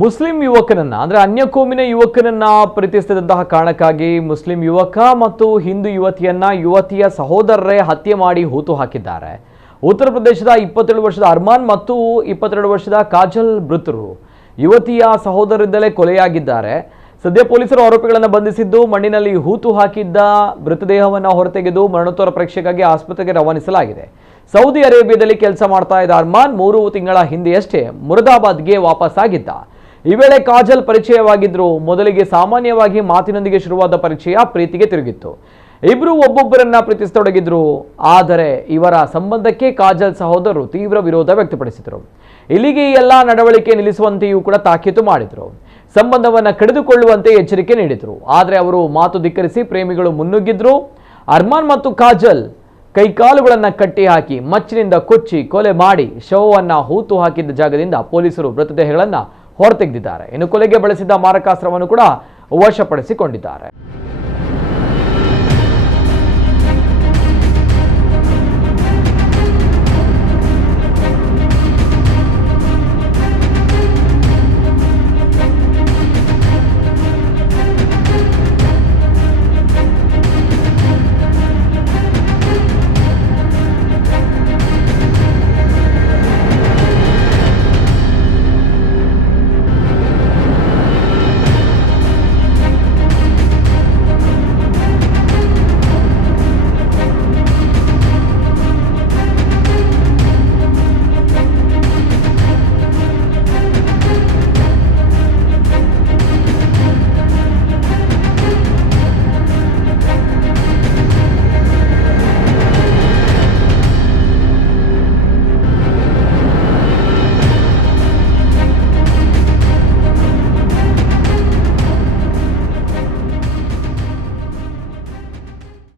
Muslim ಯುವಕನನ್ನ ಅಂದ್ರೆ ಅನ್ಯ ಕೋಮಿನ ಯುವಕನನ್ನ ಪ್ರೀತಿಸಿದಂತಹ ಕಾರಣಕ್ಕಾಗಿ ಮುಸ್ಲಿಂ ಯುವಕ ಮತ್ತು ಹಿಂದೂ ಯುವತಿಯ ಸಹೋದರರೇ ಹತ್ಯೆ ಮಾಡಿ ಹೂತು ಹಾಕಿದ್ದಾರೆ. ಉತ್ತರ ಪ್ರದೇಶದ 27 ವರ್ಷದ ಅರ್ಮಾನ್ ಮತ್ತು 22 ವರ್ಷದ ಕಾಜಲ್ ಮೃತರು ಯುವತಿಯ ಸಹೋದರರಿಂದಲೇ ಕೊಲೆಯಾಗಿದ್ದಾರೆ. ಸದ್ಯ ಪೊಲೀಸರು ಆರೋಪಿಗಳನ್ನು ಬಂಧಿಸಿದ್ದು ಮಣ್ಣಿನಲ್ಲಿ ಹೂತು ಹಾಕಿದ್ದ ಮೃತದೇಹವನ್ನು ಹೊರತೆಗೆದು ಮರಣೋತ್ತರ ಪರೀಕ್ಷೆಗಾಗಿ ಆಸ್ಪತ್ರೆಗೆ ರವಾನಿಸಲಾಗಿದೆ. ಸೌದಿ ಅರೇಬಿಯಾದಲ್ಲಿ ಕೆಲಸ ಮಾಡ್ತಾ ಇದ್ದ ಅರ್ಮಾನ್ 3 ತಿಂಗಳ ಹಿಂದೆಯಷ್ಟೇ ಮುರಾದಾಬಾದ್ಗೆ ವಾಪಸ್ ಆಗಿದ್ದ. ಈ ವೇಳೆ ಕಾಜಲ್ ಪರಿಚಯವಾಗಿದ್ರು. ಮೊದಲಿಗೆ ಸಾಮಾನ್ಯವಾಗಿ ಮಾತಿನೊಂದಿಗೆ ಶುರುವಾದ ಪರಿಚಯ ಪ್ರೀತಿಗೆ ತಿರುಗಿತ್ತು. ಇಬ್ರು ಒಬ್ಬೊಬ್ಬರನ್ನ ಪ್ರೀತಿಸತೊಡಗಿದ್ರು. ಆದರೆ ಇವರ ಸಂಬಂಧಕ್ಕೆ ಕಾಜಲ್ ಸಹೋದರರು ತೀವ್ರ ವಿರೋಧ ವ್ಯಕ್ತಪಡಿಸಿದರು. ಇಲ್ಲಿಗೆ ಎಲ್ಲ ನಡವಳಿಕೆ ನಿಲ್ಲಿಸುವಂತೆಯೂ ಕೂಡ ತಾಕೀತು ಮಾಡಿದ್ರು. ಸಂಬಂಧವನ್ನ ಕಡಿದುಕೊಳ್ಳುವಂತೆ ಎಚ್ಚರಿಕೆ ನೀಡಿದ್ರು. ಆದರೆ ಅವರು ಮಾತು ಧಿಕ್ಕರಿಸಿ ಪ್ರೇಮಿಗಳು ಮುನ್ನುಗ್ಗಿದ್ರು. ಅರ್ಮಾನ್ ಮತ್ತು ಕಾಜಲ್ ಕೈಕಾಲುಗಳನ್ನು ಕಟ್ಟಿ ಹಾಕಿ ಮಚ್ಚಿನಿಂದ ಕೊಚ್ಚಿ ಕೊಲೆ ಮಾಡಿ ಶವವನ್ನ ಹೂತು ಹಾಕಿದ್ದ ಜಾಗದಿಂದ ಪೊಲೀಸರು ಮೃತದೇಹಗಳನ್ನು ಹೊರತೆಗೆದಿದ್ದಾರೆ. ಇನ್ನು ಕೊಲೆಗೆ ಬಳಸಿದ್ದ ಮಾರಕಾಸ್ತ್ರವನ್ನು ಕೂಡ ವಶಪಡಿಸಿಕೊಂಡಿದ್ದಾರೆ.